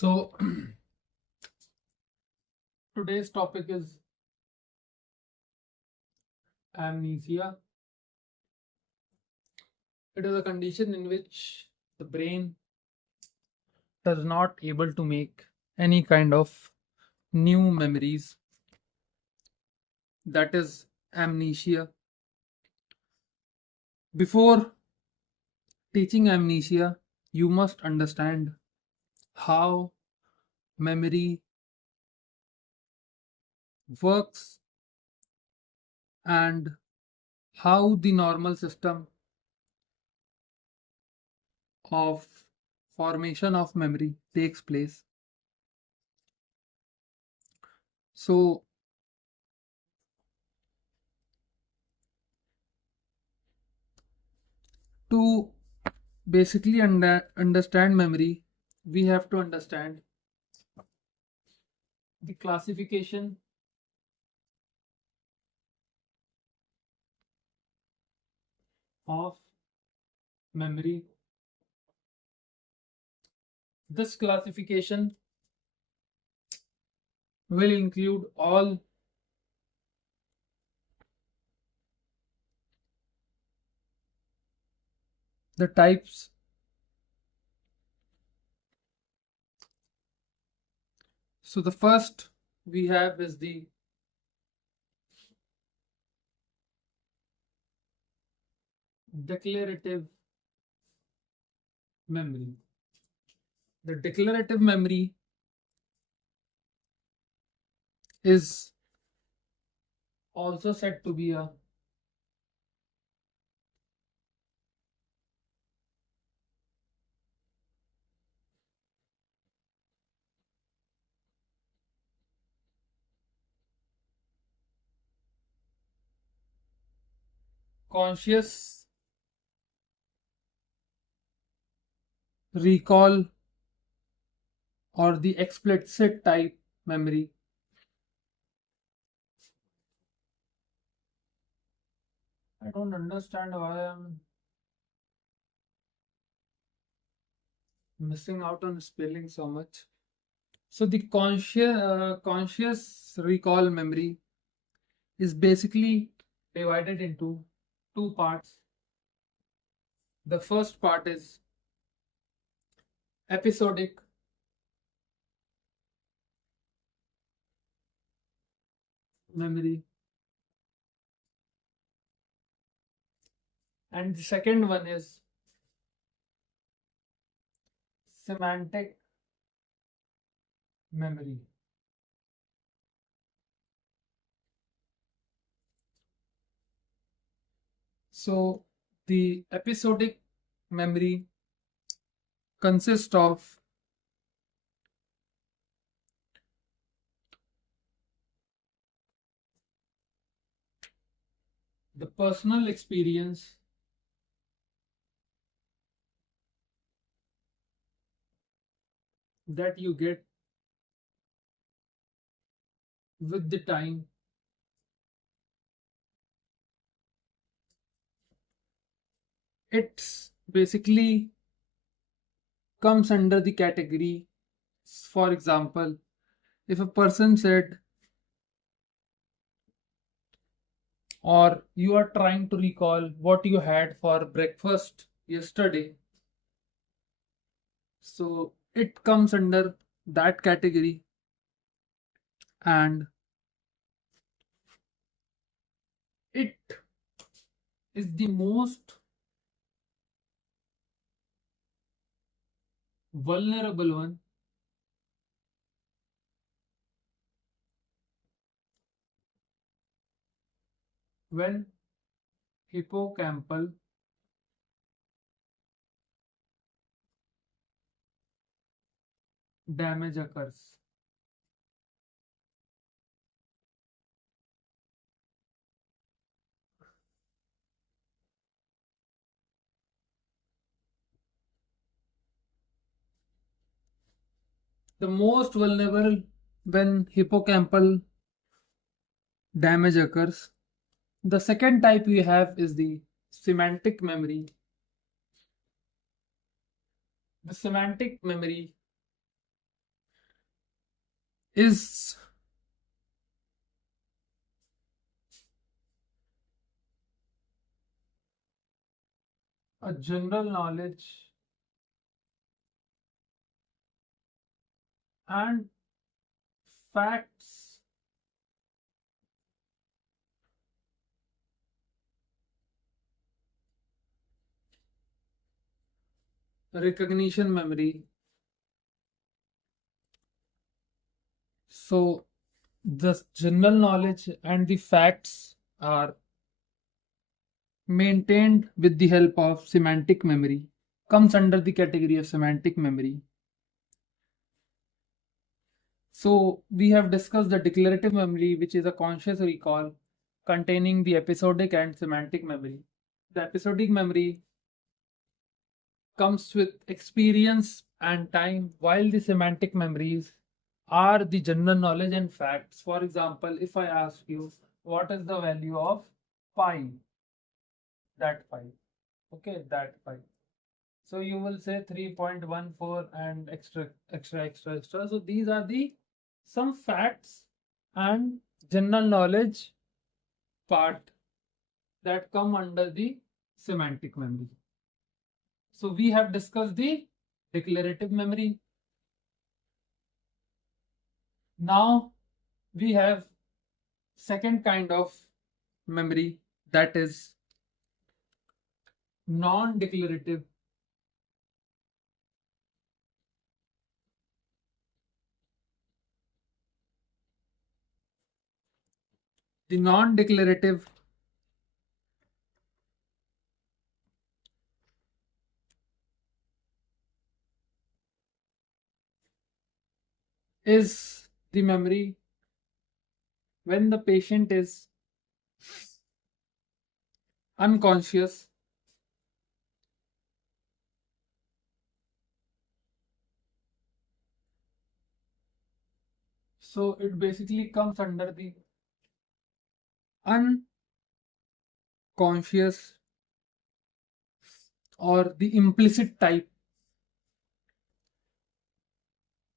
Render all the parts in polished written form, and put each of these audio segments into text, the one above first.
So today's topic is amnesia. It is a condition in which the brain does not able to make any kind of new memories. That is amnesia. Before teaching amnesia, you must understand how memory works and how the normal system of formation of memory takes place. So to basically understand memory, we have to understand the classification of memory. This classification will include all the types. So the first we have is the declarative memory. The declarative memory is also said to be a conscious recall or the explicit type memory. I don't understand why I'm missing out on spelling so much. So the conscious recall memory is basically divided into two parts. The first part is episodic memory, and the second one is semantic memory. So the episodic memory consists of the personal experience that you get with the time. It's basically comes under the category, for example, if a person said, or you are trying to recall what you had for breakfast yesterday, so it comes under that category. And it is the most vulnerable one when hippocampal damage occurs. The most vulnerable when hippocampal damage occurs. The second type we have is the semantic memory. The semantic memory is a general knowledge and facts recognition memory. So the general knowledge and the facts are maintained with the help of semantic memory, comes under the category of semantic memory. So we have discussed the declarative memory, which is a conscious recall containing the episodic and semantic memory. The episodic memory comes with experience and time, while the semantic memories are the general knowledge and facts. For example, if I ask you, what is the value of pi? That pi. Okay, that pi. So you will say 3.14 and extra. So these are the some facts and general knowledge part that come under the semantic memory. So we have discussed the declarative memory. Now we have second kind of memory, that is non-declarative. The non-declarative is the memory when the patient is unconscious so it basically comes under the unconscious or the implicit type,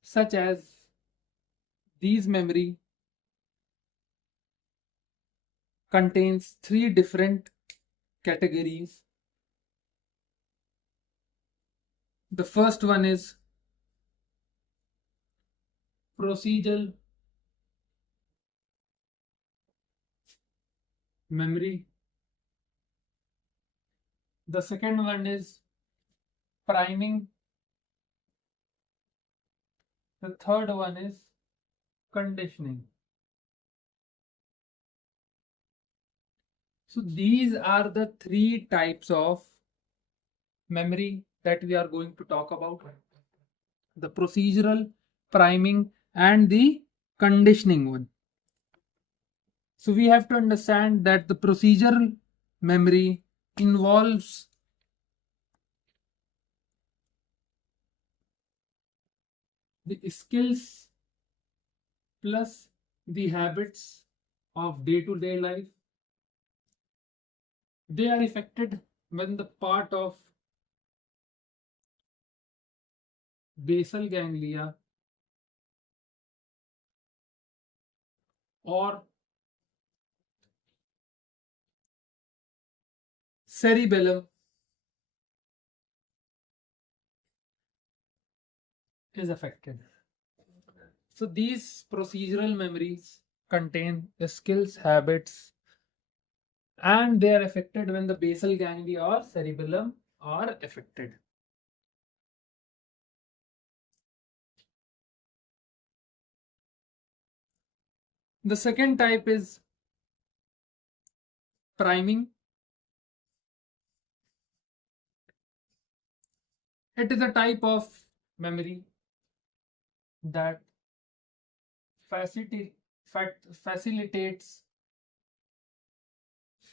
such as these memory contains three different categories. The first one is procedural memory. The second one is priming. The third one is conditioning. So these are the three types of memory that we are going to talk about: the procedural, priming, and the conditioning one. So we have to understand that the procedural memory involves the skills plus the habits of day-to-day life. They are affected when the part of basal ganglia or cerebellum is affected. So these procedural memories contain the skills, habits, and they are affected when the basal ganglia or cerebellum are affected. The second type is priming. It is a type of memory that facilitates facilitates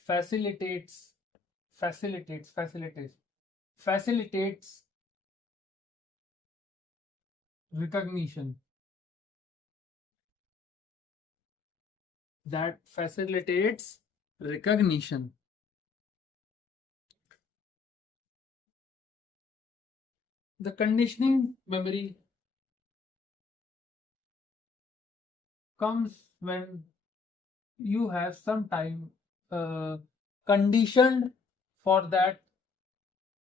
facilitates facilitates recognition, that facilitates recognition. The conditioning memory comes when you have some time conditioned for that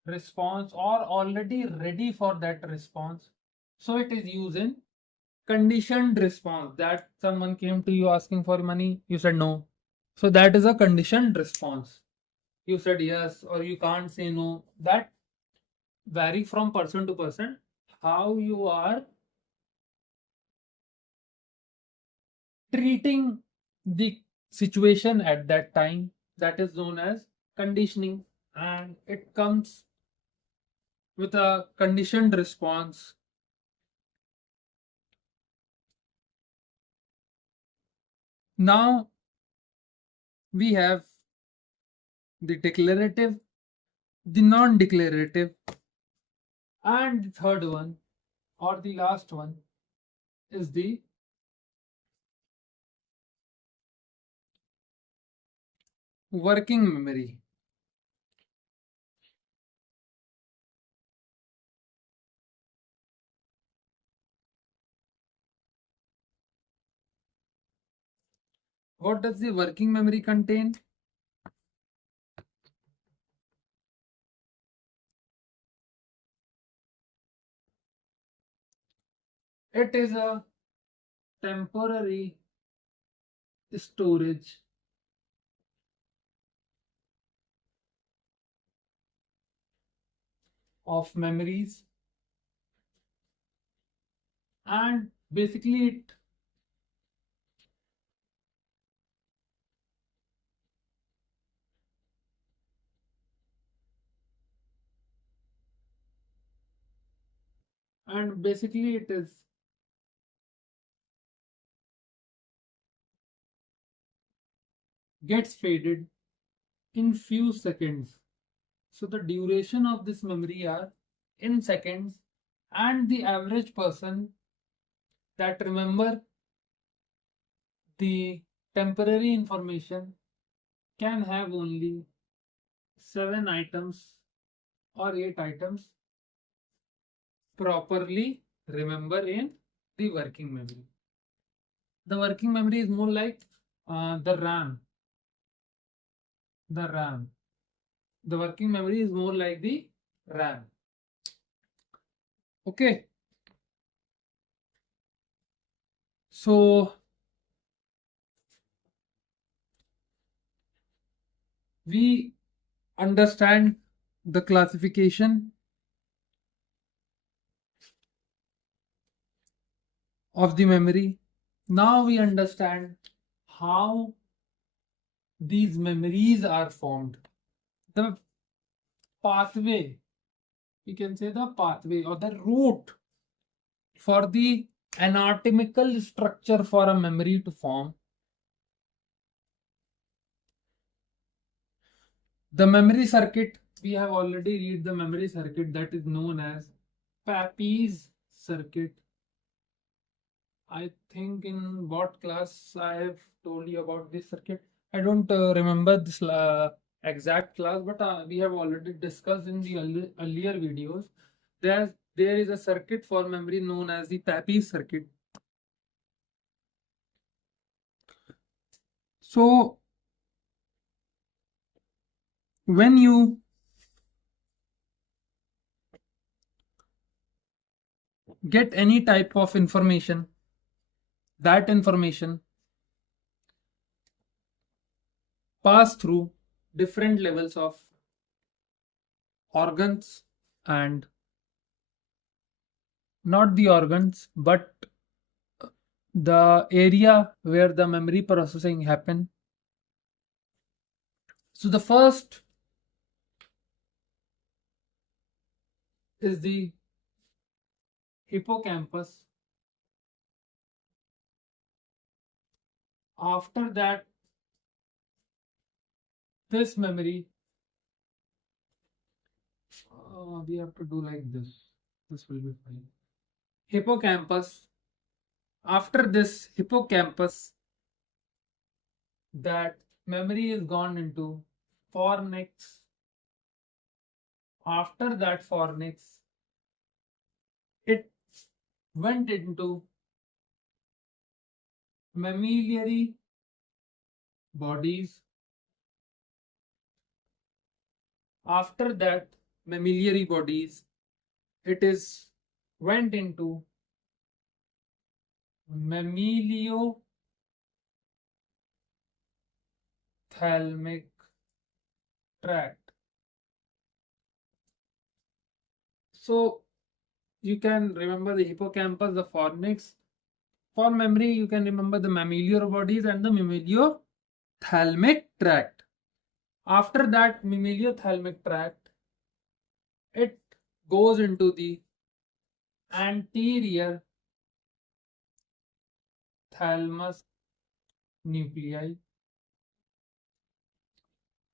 response or already ready for that response. So it is used in conditioned response, that someone came to you asking for money, you said no. So that is a conditioned response. You said yes or you can't say no. That vary from person to person. How you are treating the situation at that time, that is known as conditioning, and it comes with a conditioned response. Now we have the declarative, the non-declarative, and the third one or the last one is the working memory. What does the working memory contain? It is a temporary storage of memories, and basically it is gets faded in few seconds. So the duration of this memory are in seconds, and the average person that remember the temporary information can have only 7 items or 8 items properly remember in the working memory. The working memory is more like the RAM. The RAM. The working memory is more like the RAM. Okay. So we understand the classification of the memory. Now we understand how these memories are formed. The pathway, you can say the pathway or the route for the anatomical structure for a memory to form. The memory circuit, we have already read the memory circuit, that is known as Pappy's circuit. I think in what class I have told you about this circuit. I don't remember this exact class, but we have already discussed in the earlier videos. There is a circuit for memory known as the Pappy's circuit. So when you get any type of information, that information pass through different levels of organs, and not the organs but the area where the memory processing happen. So the first is the hippocampus. After that, this memory, we have to do like this will be fine. Hippocampus. After this hippocampus, that memory is gone into fornix. After that fornix, it went into mammillary bodies. After that mammillary bodies, it is went into mammaliothalamic tract. So you can remember the hippocampus, the fornix. For memory, you can remember the mammaliar bodies and the mammaliothalamic tract. After that mammaliothalamic tract, it goes into the anterior thalamus nuclei.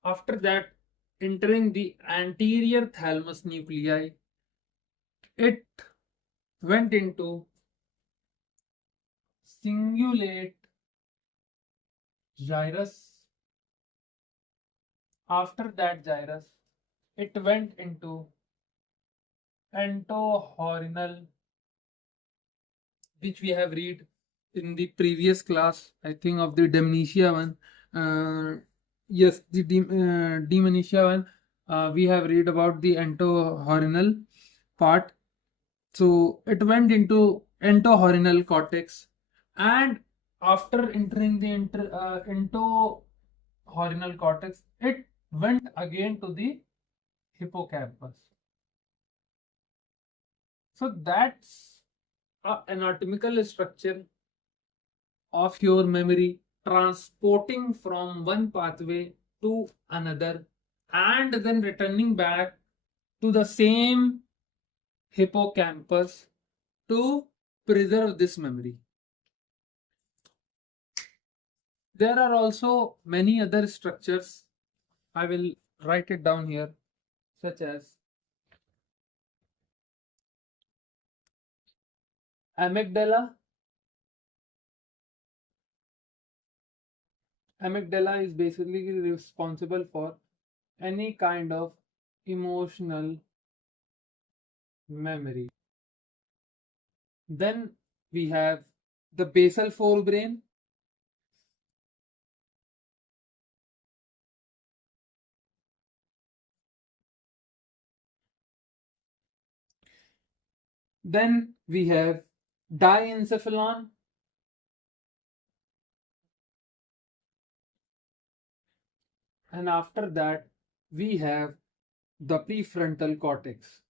After that, entering the anterior thalamus nuclei, it went into cingulate gyrus. After that gyrus, it went into entorhinal, which we have read in the previous class, I think of the dementia one. Yes, the dementia one. We have read about the entorhinal part. So it went into entorhinal cortex, and after entering the entorhinal cortex, it went again to the hippocampus. So that's a anatomical structure of your memory transporting from one pathway to another and then returning back to the same hippocampus to preserve this memory. There are also many other structures. I will write it down here, such as amygdala. Amygdala is basically responsible for any kind of emotional memory. Then we have the basal forebrain. Then we have diencephalon. And after that, we have the prefrontal cortex.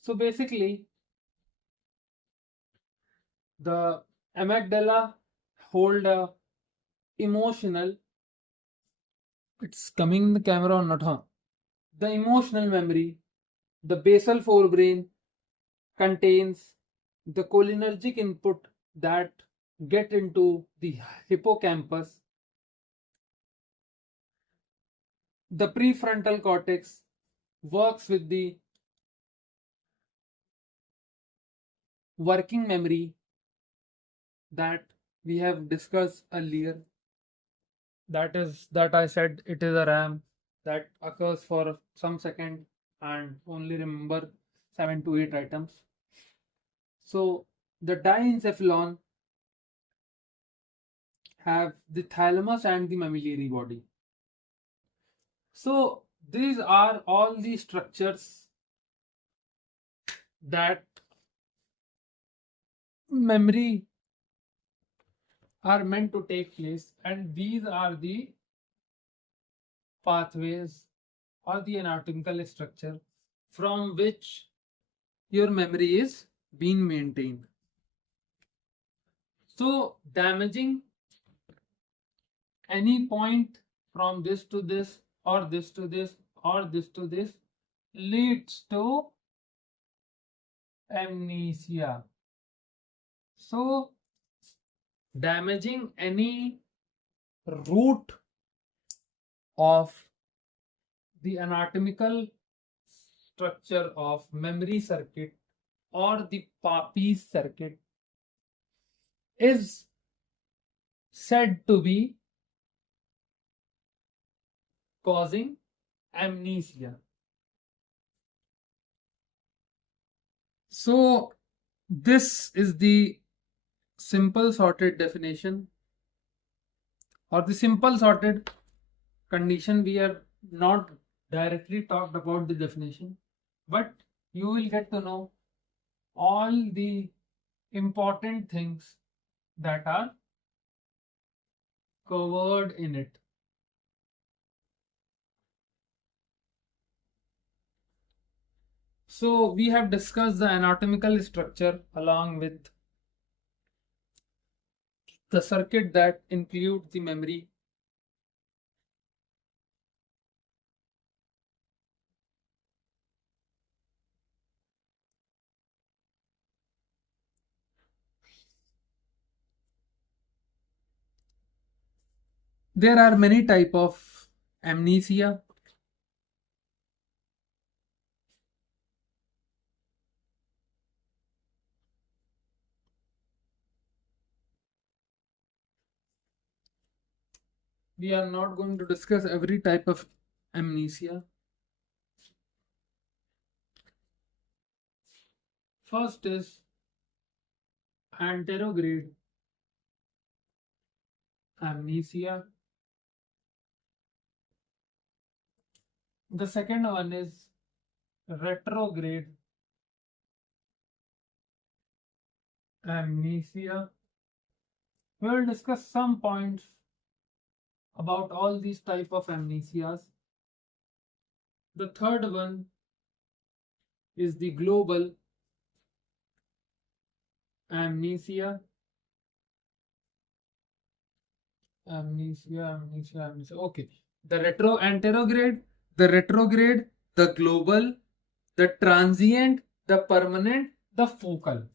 So basically, the amygdala hold a emotional, it's coming in the camera or not, huh? The emotional memory. The basal forebrain contains the cholinergic input that get into the hippocampus. The prefrontal cortex works with the working memory that we have discussed earlier. That I said it is a RAM that occurs for some second and only remember 7 to 8 items. So the diencephalon have the thalamus and the mammillary body. So these are all the structures that memory are meant to take place, and these are the pathways or the anatomical structure from which your memory is being maintained. So damaging any point from this to this or this to this or this to this leads to amnesia. So damaging any root of the anatomical structure of memory circuit or the Papez circuit is said to be causing amnesia. So this is the simple sorted definition, or the simple sorted condition. We have not directly talked about the definition, but you will get to know all the important things that are covered in it. So we have discussed the anatomical structure along with the circuit that includes the memory. There are many type of amnesia. We are not going to discuss every type of amnesia. First is anterograde amnesia. The second one is retrograde amnesia. We will discuss some points about all these type of amnesias. The third one is the global amnesia. Amnesia. Okay. The retrograde, the global, the transient, the permanent, the focal.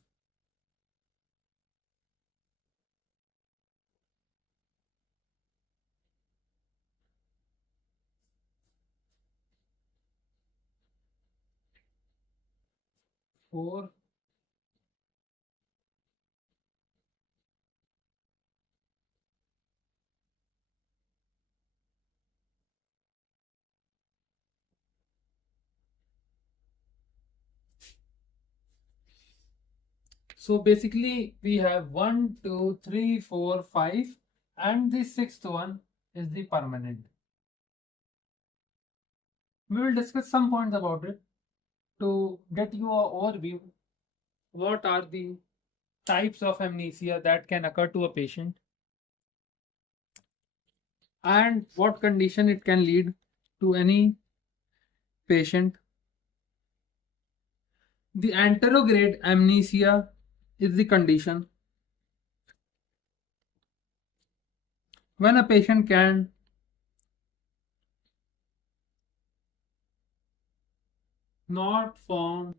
Four. So basically we have 1, 2, 3, 4, 5, and the sixth one is the permanent. We will discuss some points about it to get you an overview. What are the types of amnesia that can occur to a patient and what condition it can lead to any patient. The anterograde amnesia is the condition when a patient can not form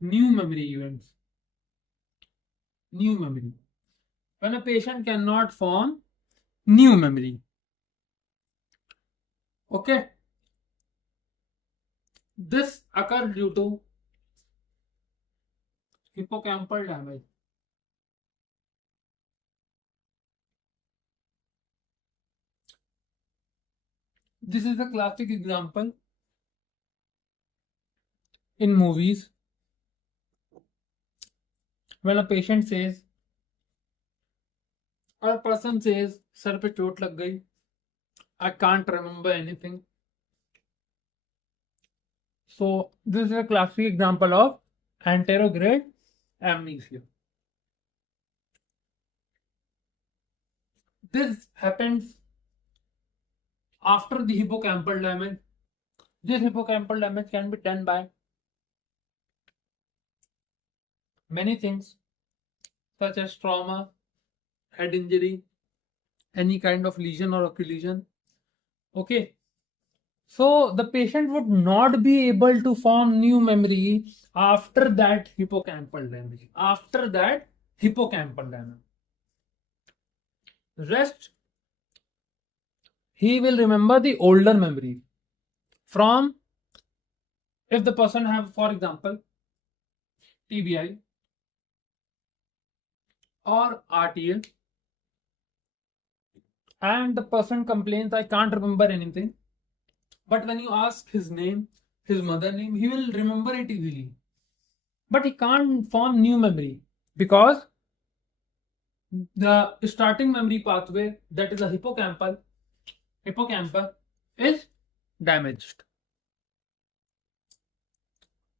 new memory events. New memory. When a patient cannot form new memory. Okay. This occurs due to hippocampal damage. This is a classic example in movies when a patient says or a person says sir पे चोट लग गई, I can't remember anything. So this is a classic example of anterograde amnesia. This happens after the hippocampal damage. This hippocampal damage can be done by many things such as trauma, head injury, any kind of lesion or occlusion. Okay. So the patient would not be able to form new memory after that hippocampal damage. After that hippocampal damage. Rest, he will remember the older memory from, if the person have, for example, TBI or RTA, and the person complains, I can't remember anything. But when you ask his name, his mother name, he will remember it easily. But he can't form new memory because the starting memory pathway, that is a hippocampus, is damaged.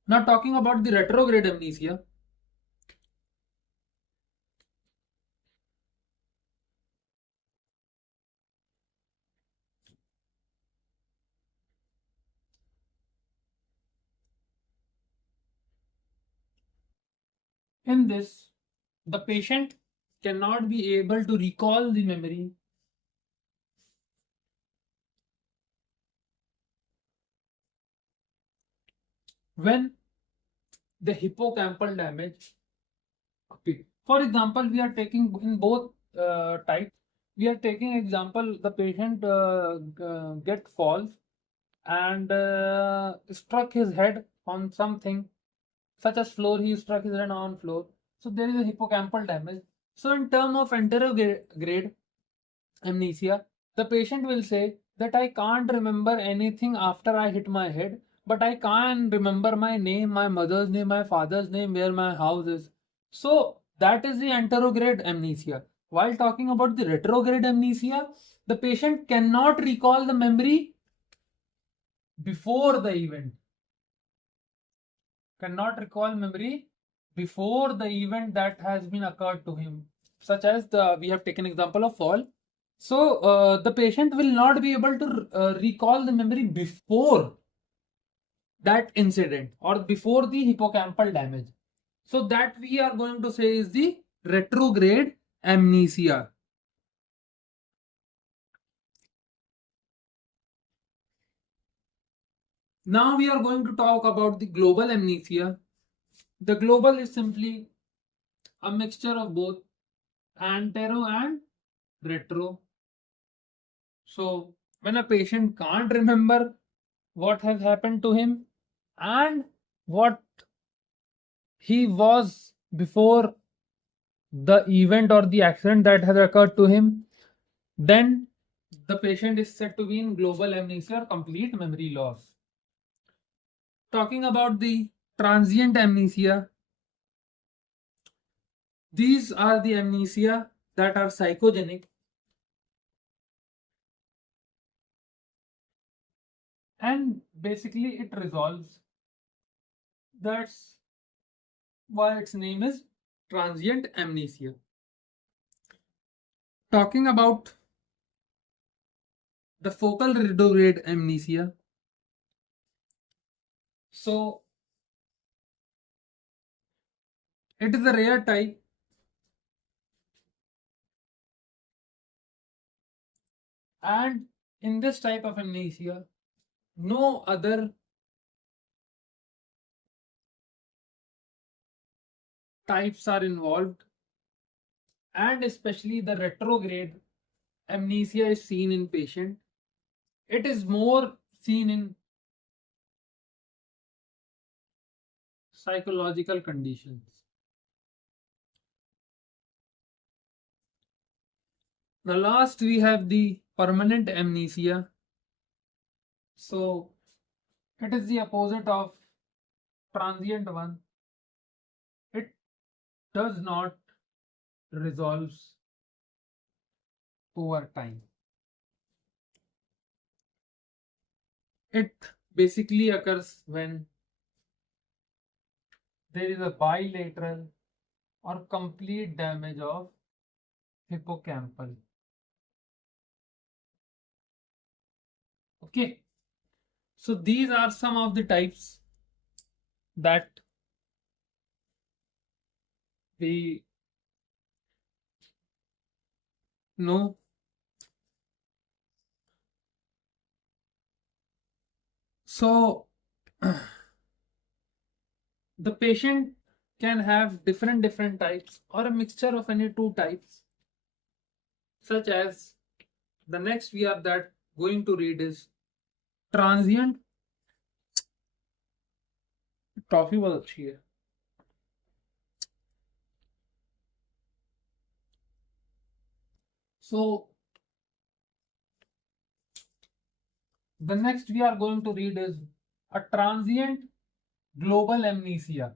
Now talking about the retrograde amnesia. In this, the patient cannot be able to recall the memory when the hippocampal damage appears. For example, we are taking in both types. We are taking example, the patient get falls and struck his head on something such as floor. He struck his head on floor. So there is a hippocampal damage. So in term of anterograde amnesia, the patient will say that I can't remember anything after I hit my head, but I can remember my name, my mother's name, my father's name, where my house is. So that is the anterograde amnesia. While talking about the retrograde amnesia, the patient cannot recall the memory before the event. Cannot recall memory before the event that has been occurred to him, such as we have taken example of fall. So the patient will not be able to recall the memory before that incident or before the hippocampal damage. So that we are going to say is the retrograde amnesia. Now we are going to talk about the global amnesia. The global is simply a mixture of both antero and retro. So when a patient can't remember what has happened to him and what he was before the event or the accident that has occurred to him, then the patient is said to be in global amnesia or complete memory loss. Talking about the transient amnesia, these are the amnesia that are psychogenic and basically it resolves. That's why its name is transient amnesia. Talking about the focal retrograde amnesia. So it is a rare type and in this type of amnesia, no other types are involved and especially the retrograde amnesia is seen in patient. It is more seen in psychological conditions. The last we have the permanent amnesia. So it is the opposite of transient one. It does not resolve over time. It basically occurs when there is a bilateral or complete damage of hippocampal. Okay, so these are some of the types that we know. So the patient can have different types or a mixture of any two types, such as the next we are that going to read is transient. Toffee बहुत अच्छी है. So the next we are going to read is A transient global amnesia.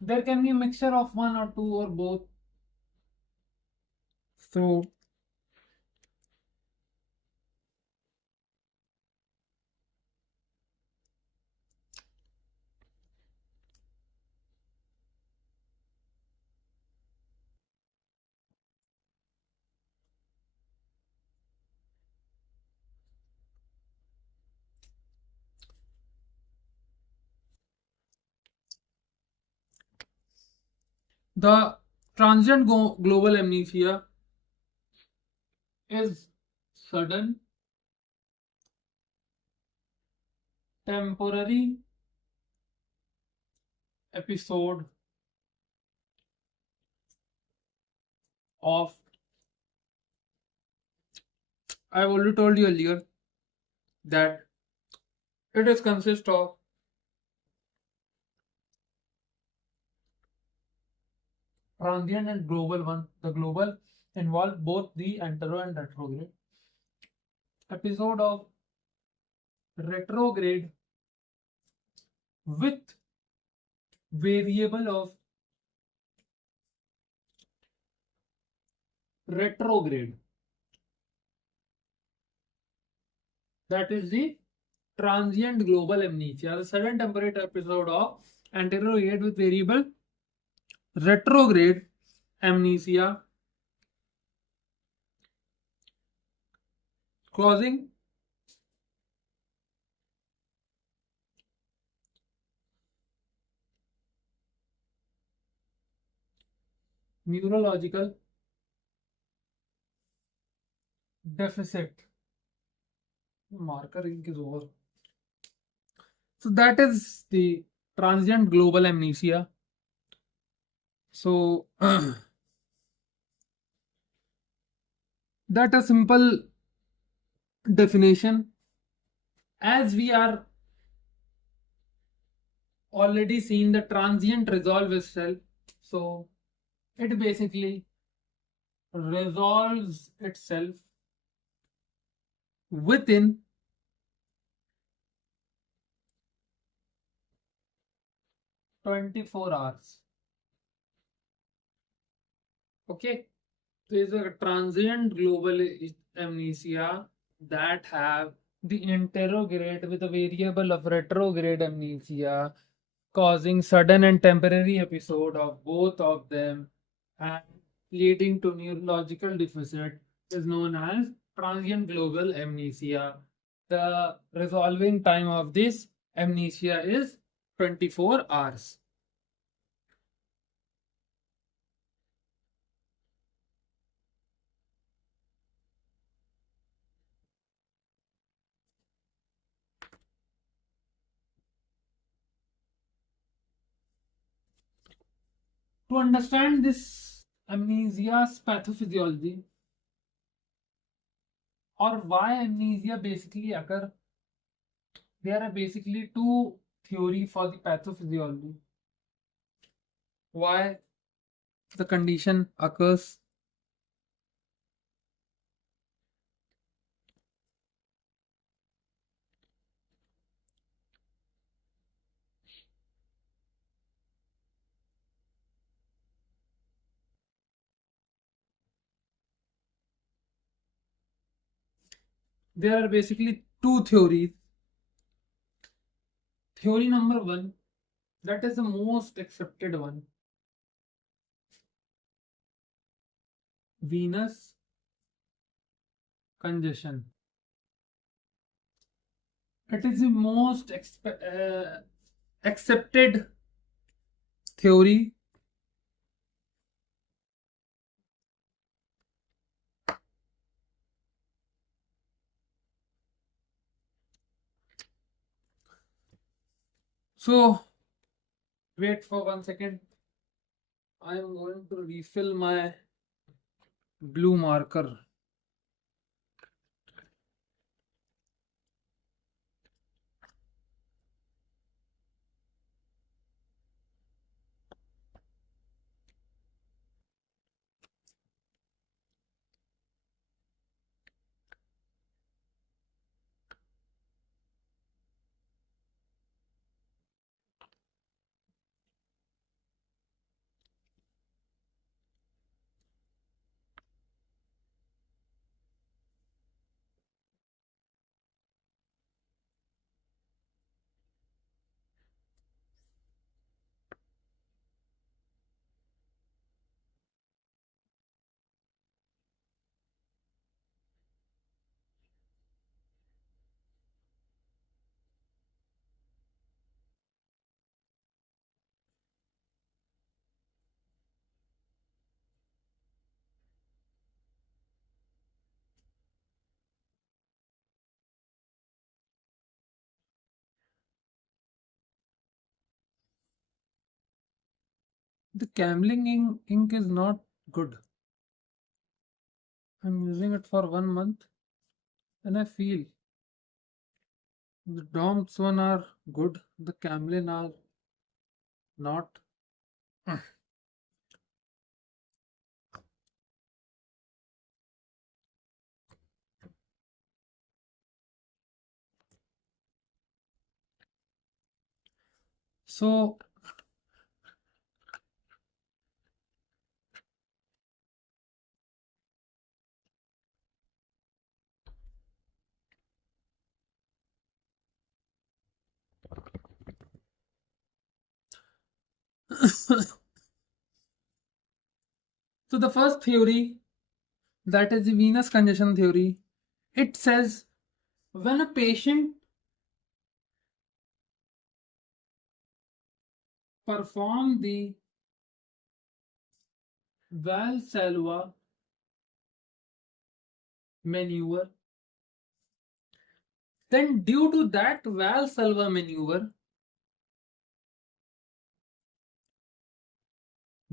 There can be a mixture of one or two or both. So the transient global amnesia is sudden, temporary episode of, I've already told you earlier that it is consist of transient and global one. The global involve both the antero and retrograde. Episode of retrograde with variable of retrograde. That is the transient global amnesia, the sudden temporary episode of anterograde with variable retrograde amnesia, causing neurological deficit. Marker ink is over. So that is the transient global amnesia. So that a simple definition, as we are already seen the transient resolve itself. So it basically resolves itself within 24 hours. Okay, there is a transient global amnesia that have the interrograde with a variable of retrograde amnesia, causing sudden and temporary episode of both of them and leading to neurological deficit is known as transient global amnesia. The resolving time of this amnesia is 24 hours. To understand this amnesia's pathophysiology, or why amnesia basically occur, there are basically two theory for the pathophysiology. Why the condition occurs. There are basically two theories. Theory number one, that is the most accepted one. Venous congestion. It is the most accepted theory. So, wait for 1 second. I am going to refill my blue marker. The Camlin ink is not good. I'm using it for 1 month and I feel the DOMS one are good, the Camlin are not. So so the first theory, that is the venous congestion theory, it says when a patient perform the Valsalva maneuver, then due to that Valsalva maneuver,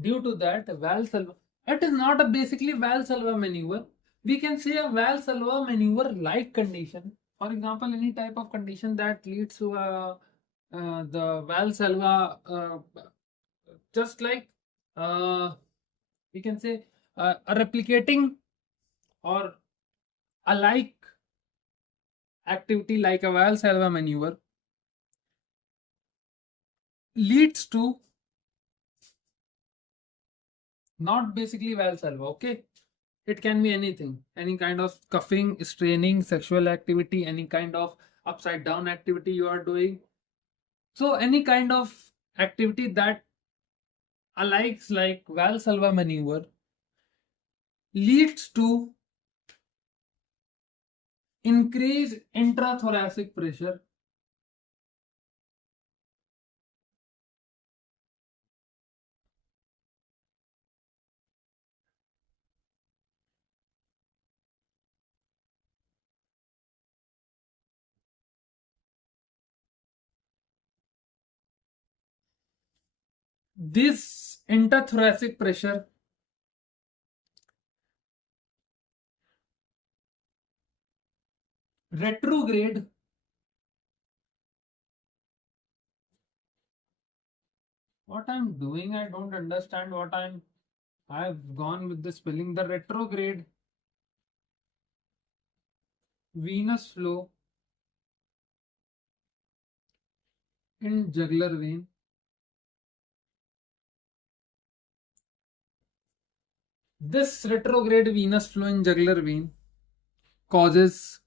it is not a basically Valsalva maneuver. We can say a Valsalva maneuver like condition. For example, any type of condition that leads to the Valsalva, just like uh, we can say a replicating or a like activity like a Valsalva maneuver leads to not basically Valsalva, okay? It can be anything, any kind of cuffing, straining, sexual activity, any kind of upside down activity you are doing. So, any kind of activity that alikes like Valsalva maneuver leads to increased intrathoracic pressure. This intrathoracic pressure retrograde what I'm doing, I don't understand what I've gone with the spelling. The retrograde venous flow in jugular vein this retrograde venous flow in jugular vein causes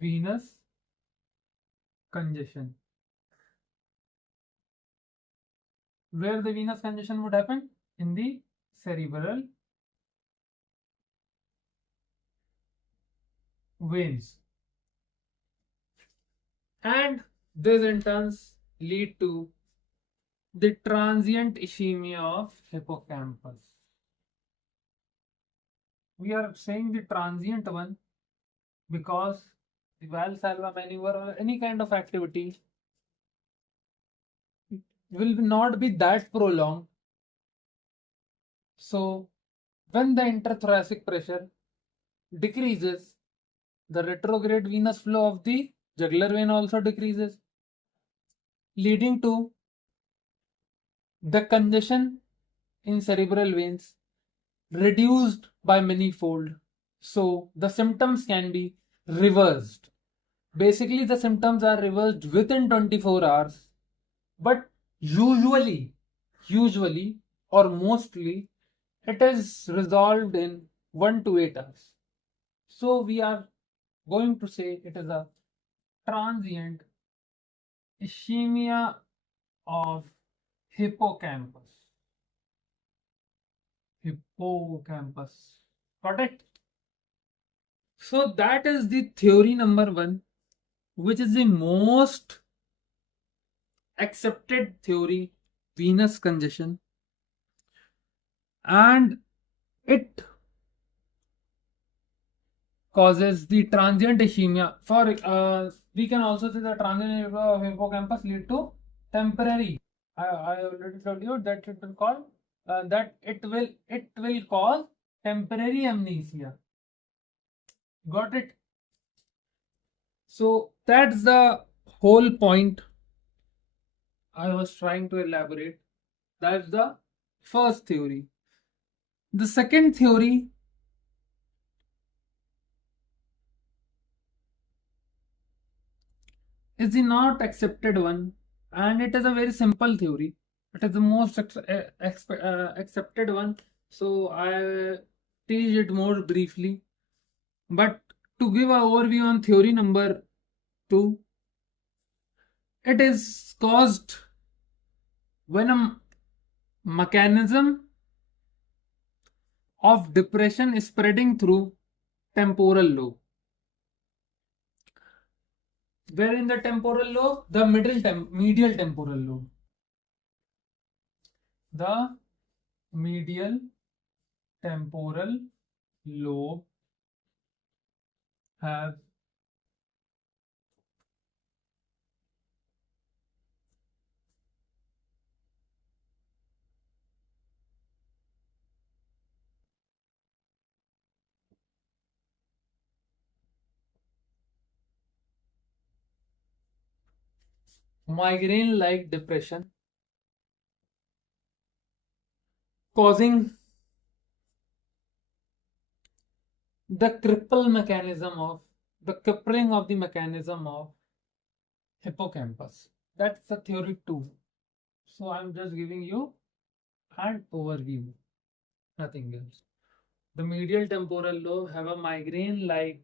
venous congestion. Where the venous congestion would happen? In the cerebral veins. And this in turn lead to the transient ischemia of hippocampus. We are saying the transient one because the Valsalva maneuver or any kind of activity will not be that prolonged. So, when the intrathoracic pressure decreases, the retrograde venous flow of the jugular vein also decreases, leading to the congestion in cerebral veins reduced by manyfold. So, the symptoms can be reversed. Basically, the symptoms are reversed within 24 hours, but usually or mostly it is resolved in 1 to 8 hours. So we are going to say it is a transient ischemia of hippocampus. Hippocampus. Got it? So that is the theory number 1, which is the most accepted theory, venous congestion, and it causes the transient ischemia. For We can also say the transient of hippocampus lead to temporary. I already told you that it will call it will cause temporary amnesia. Got it? So that's the whole point I was trying to elaborate. That's the first theory. The second theory is the not accepted one, and it is a very simple theory. It is the most accepted one, so I teach it more briefly. But to give an overview on theory number 2, it is caused when a mechanism of depression is spreading through temporal lobe. Where in the temporal lobe? The medial temporal lobe. The medial temporal lobe have migraine-like depression causing the crippling of the mechanism of hippocampus. That's the theory 2. So I'm just giving you an overview, nothing else. The medial temporal lobe have a migraine-like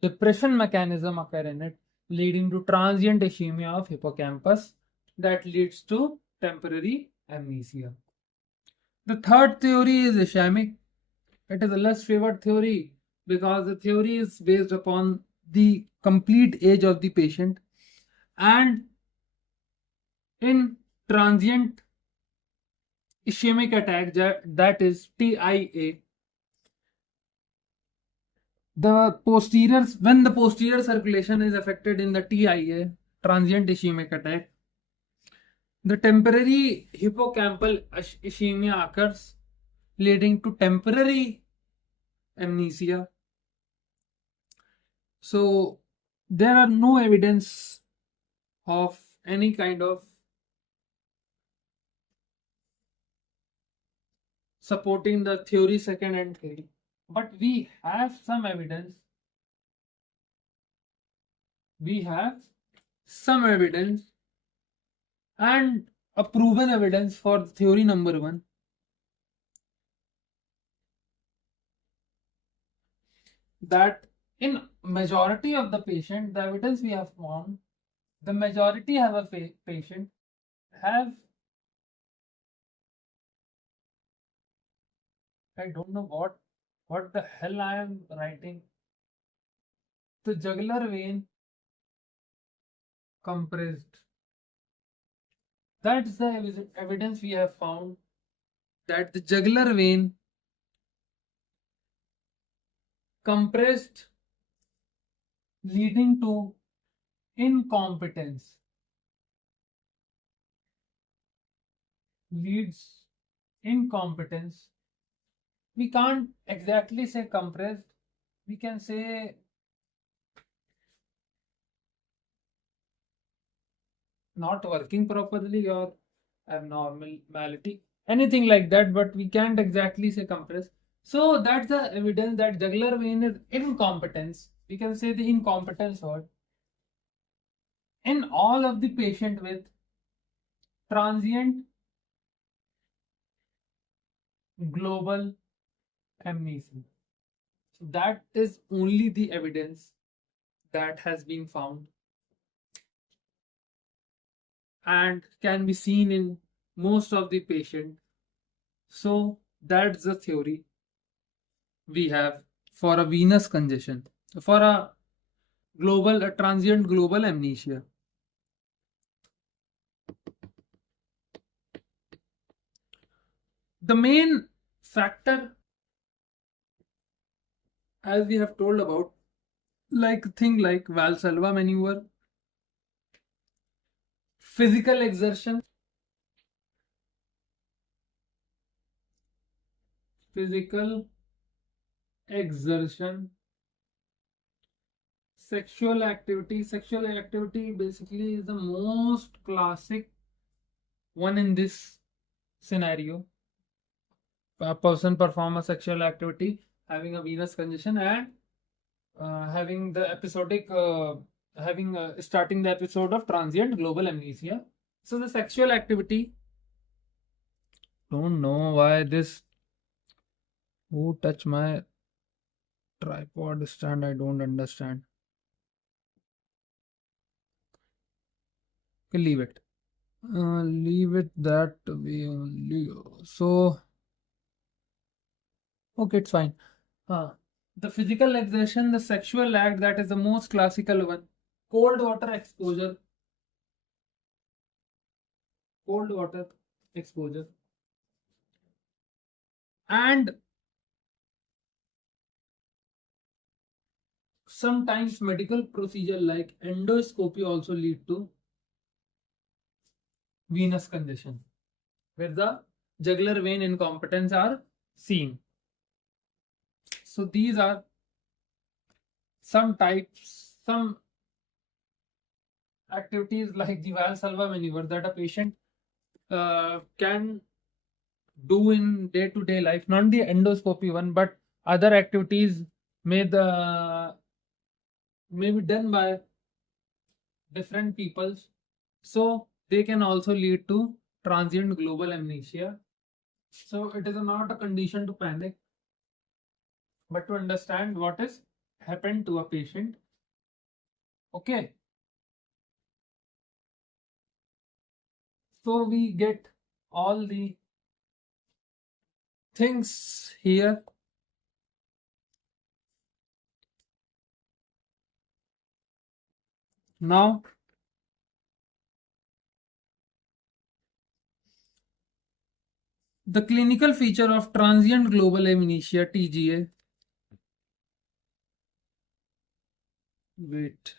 depression mechanism occur in it, leading to transient ischemia of hippocampus that leads to temporary amnesia. The third theory is ischemic. It is a less favored theory because the theory is based upon the complete age of the patient, and in transient ischemic attack, that is TIA, when the posterior circulation is affected in the TIA, transient ischemic attack, the temporary hippocampal ischemia occurs, leading to temporary amnesia. So there are no evidence of any kind of supporting the theory second and theory, but we have some evidence. We have some evidence and a proven evidence for theory number 1. That in majority of the patient, the evidence we have found, the majority have a patient have, I don't know what the hell I am writing, the jugular vein compressed. That's the evidence we have found, that the jugular vein compressed, leading to incompetence. Leads incompetence. We can't exactly say compressed. We can say not working properly or abnormality, anything like that, but we can't exactly say compressed. So that's the evidence that jugular vein is incompetence. We can say the incompetence word in all of the patient with transient global amnesia. So that is only the evidence that has been found and can be seen in most of the patient. So that's the theory we have for a venous congestion, for a transient global amnesia. The main factor, as we have told about, like thing like Valsalva maneuver, physical exertion, physical exertion, sexual activity basically is the most classic one in this scenario. A person perform a sexual activity having a venous congestion and having the episodic having starting the episode of transient global amnesia. So the sexual activity, don't know why this, who touch my tripod stand, I don't understand. Okay, leave it. Leave it that way only. So okay, it's fine. The physical exertion, the sexual act, that is the most classical one. Cold water exposure. Cold water exposure. And sometimes medical procedure like endoscopy also lead to venous congestion, where the jugular vein incompetence are seen. So these are some types, some activities like the Valsalva maneuver that a patient can do in day-to-day life, not the endoscopy one, but other activities may be done by different peoples. So they can also lead to transient global amnesia. So it is not a condition to panic, but to understand what has happened to a patient. Okay. So we get all the things here. Now the clinical feature of transient global amnesia TGA. Wait.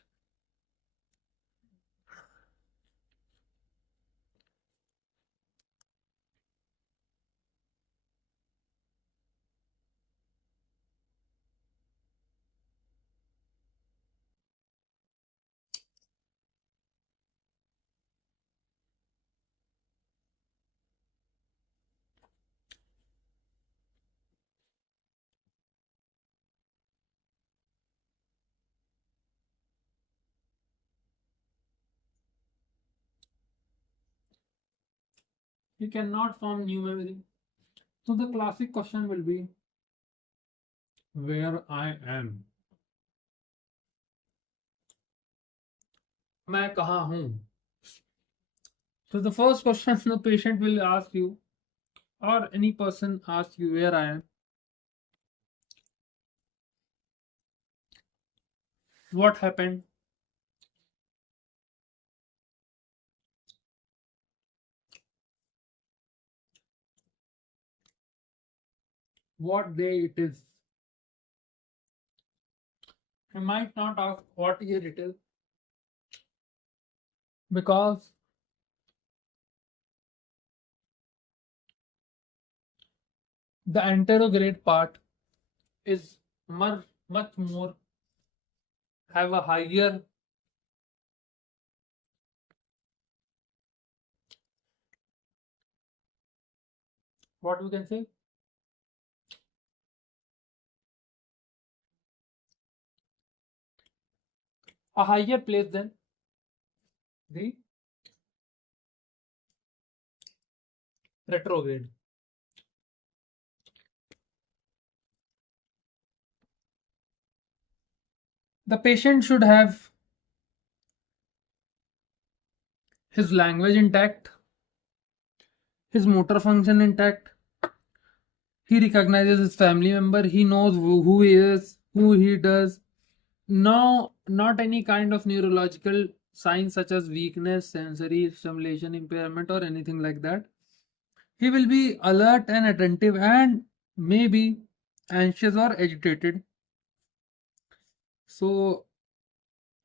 You cannot form new memory. So the classic question will be where I am. मैं कहाँ हूँ? So the first question the patient will ask you, or any person asks you where I am. What happened? What day it is? He might not ask what year it is, because the anterograde part is much more have a higher what we can say a higher place than the retrograde. The patient should have his language intact, his motor function intact. He recognizes his family member. He knows who he is, who he does. No, not any kind of neurological signs such as weakness, sensory stimulation impairment, or anything like that. He will be alert and attentive and maybe anxious or agitated. So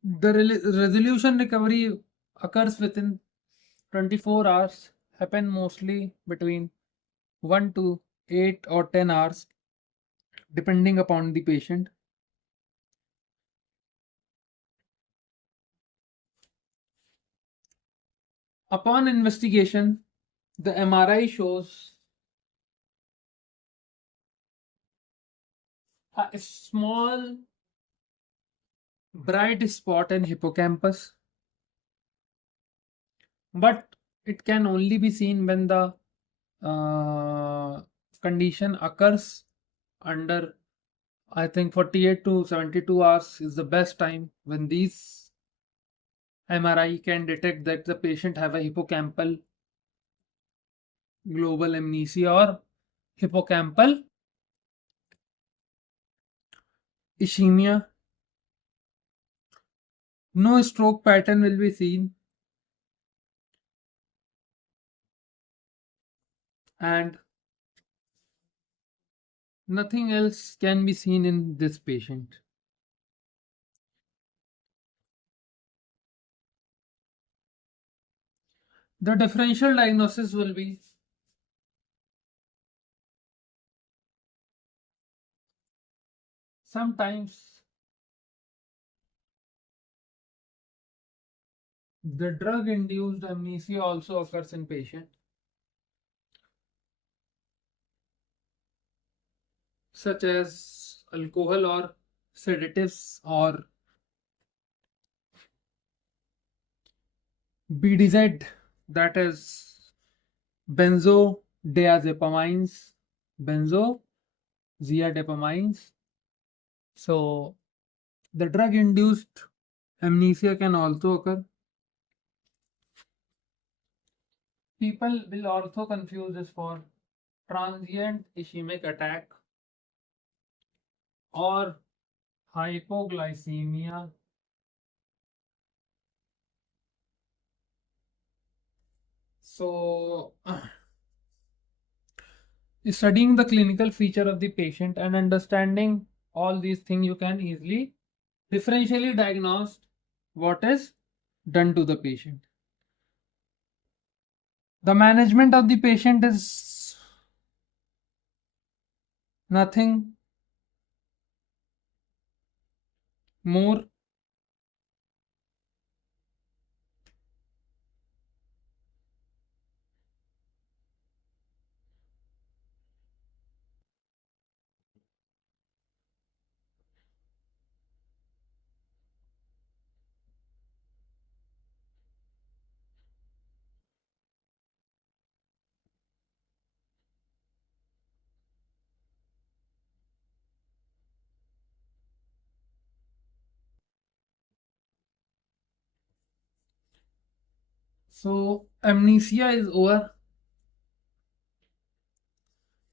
the resolution recovery occurs within 24 hours happen mostly between 1 to 8 or 10 hours depending upon the patient. Upon investigation, the MRI shows a small bright spot in hippocampus, but it can only be seen when the condition occurs under, I think, 48 to 72 hours is the best time when these MRI can detect that the patient have a hippocampal global amnesia or hippocampal ischemia. No stroke pattern will be seen, and nothing else can be seen in this patient. The differential diagnosis will be sometimes the drug induced amnesia also occurs in patient, such as alcohol or sedatives or BDZ, that is benzodiazepamines, benzodiazepamines. So the drug induced amnesia can also occur. People will also confuse this for transient ischemic attack or hypoglycemia. So, studying the clinical feature of the patient and understanding all these things, you can easily differentially diagnose what is done to the patient. The management of the patient is nothing more so amnesia is over.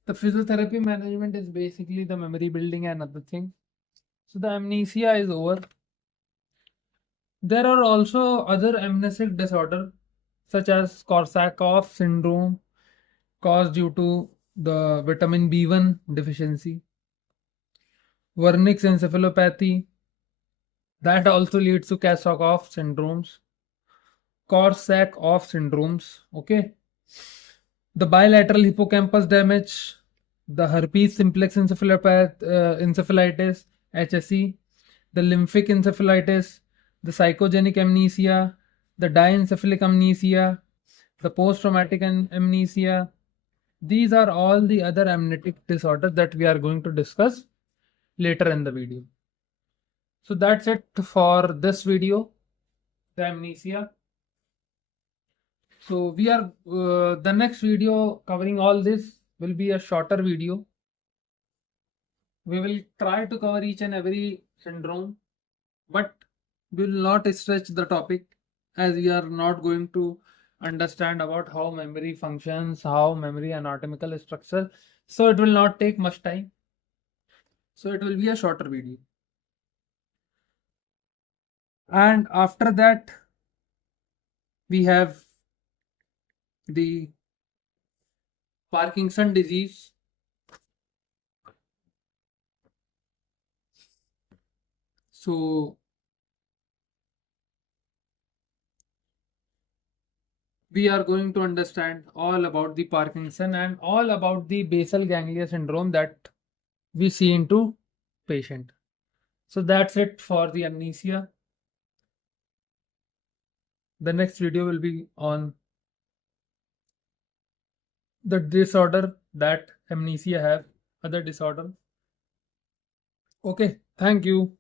The physiotherapy management is basically the memory building and other thing. So the amnesia is over. There are also other amnesic disorder such as Korsakoff syndrome caused due to the vitamin B1 deficiency, Wernicke's encephalopathy that also leads to Korsakoff syndromes, Korsakoff syndromes. Okay, the bilateral hippocampus damage, the herpes simplex encephalitis (HSE), the lymphic encephalitis, the psychogenic amnesia, the diencephalic amnesia, the post-traumatic amnesia. These are all the other amnetic disorders that we are going to discuss later in the video. So that's it for this video, the amnesia. So we are the next video covering all this will be a shorter video. We will try to cover each and every syndrome, but we will not stretch the topic as we are not going to understand about how memory functions, how memory anatomical structure. So it will not take much time. So it will be a shorter video. And after that, we have the Parkinson disease. So we are going to understand all about the Parkinson and all about the basal ganglia syndrome that we see into patient. So that's it for the amnesia. The next video will be on the disorder that amnesia have, other disorder. Okay, thank you.